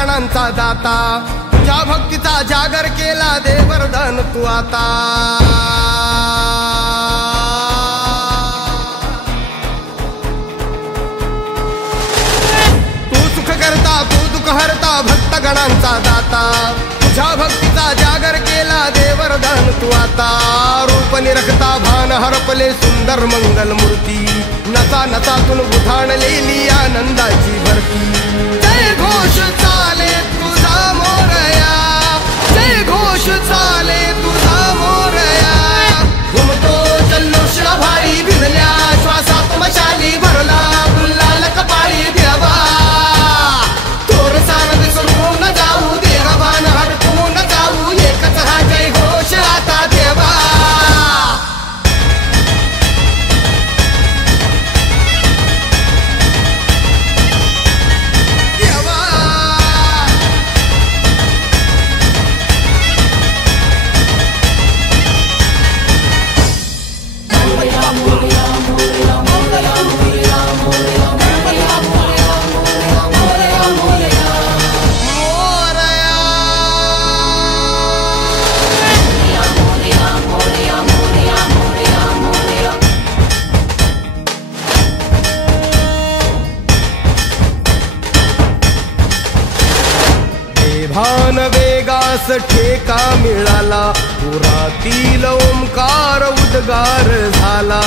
भक्तगणांचा दाता, तुझ्या भक्तीचा जागर केला दे वरदान तू आता। तू सुख करता तू दुःख हरता भक्तगणांचा दाता, तुझ्या भक्तीचा जागर केला दे वरदान तू आता। रूप निरखता भान हरपले सुंदर मंगल मूर्ती, नसा नसातून उधाणलेली आनंदाची भरती। जय घोष चाले तुझा मोरया, जय घोष चाले तुझा मोरया। घुमतो जल्लोष भाई भिजल्या श्वासात मशाली भरला, गुलाल कपाळी देवा। तोर सारद सुरून जाऊ देवान हरपून जाऊ, एकच हा जय घोष आता देवा। भान वेगास ठेका मिळाला, पुरातील ओंकार उद्गार झाला।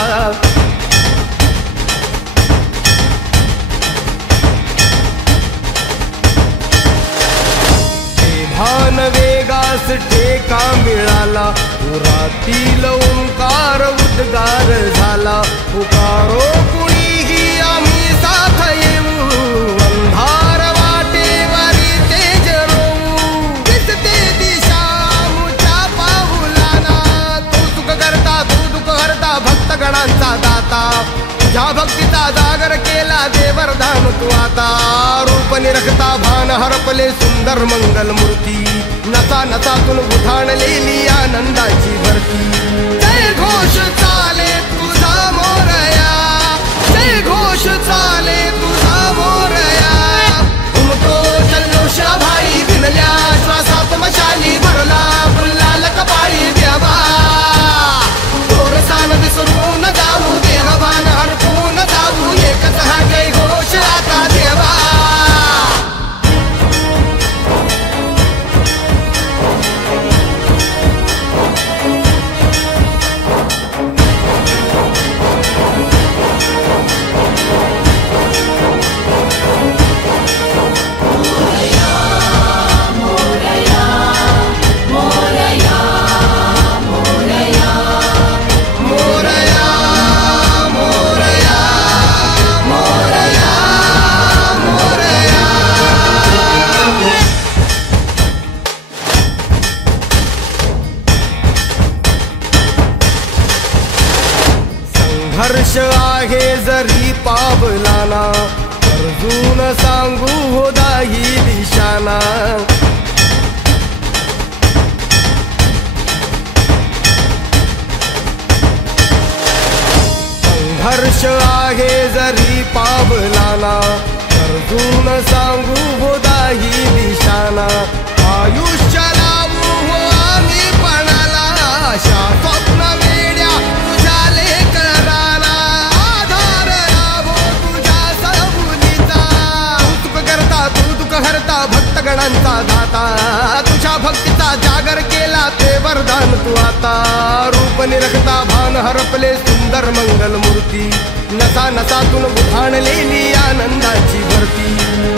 भान वेगास ठेका मिळाला, पुरातील ओंकार उद्गार झाला। पुकारो कुणीही आम्ही साथ येऊ, अंधार वाटेवरी तेज रोवू। दिसते दिशा मुच्या पाऊलाना, तू सुख करता तू दुःख हरता भक्तगणांचा दाता, तुझ्या भक्तीचा जागर केला दे वरदान तू आता। रूप निरखता भान हरपले सुंदर मंगल मूर्ती, नसा नसातून उधाणलेली आनंदाची भरती। जय घोष चाले तुझा मोरया, जय घोष चाले तुझा मोरया। घुमतो जल्लोष भाई भिनल्या श्वासात मशाली भरला, गुलाल कपाळी देवा। तोर सानद सुरून जाऊ देवान हरपून जाऊ, एकच हा जय घोष आता देवा। हर्ष आहे जरी पावलाना, अर्जुन सांगू हो दाही दिशाना। संघर्ष आहे जरी पावलाना, अर्जुन सांगू हो दाही दिशाना। आयुष्य लावू हो आम्ही पणाला, आशा स्वप्न वेड्या तुझ्या लेकराला। आधार लाभो तुझ्या सबुलीचा, तू सुख करता तू दुःख हरता भक्तगणांचा दाता, तुझ्या भक्तीचा जागर केला ते वरदान तू आता। रूप निरखता भान हरपले सुंदर मंगल मूर्ती, नसा नसातून उधाणलेली आनंदाची भरती।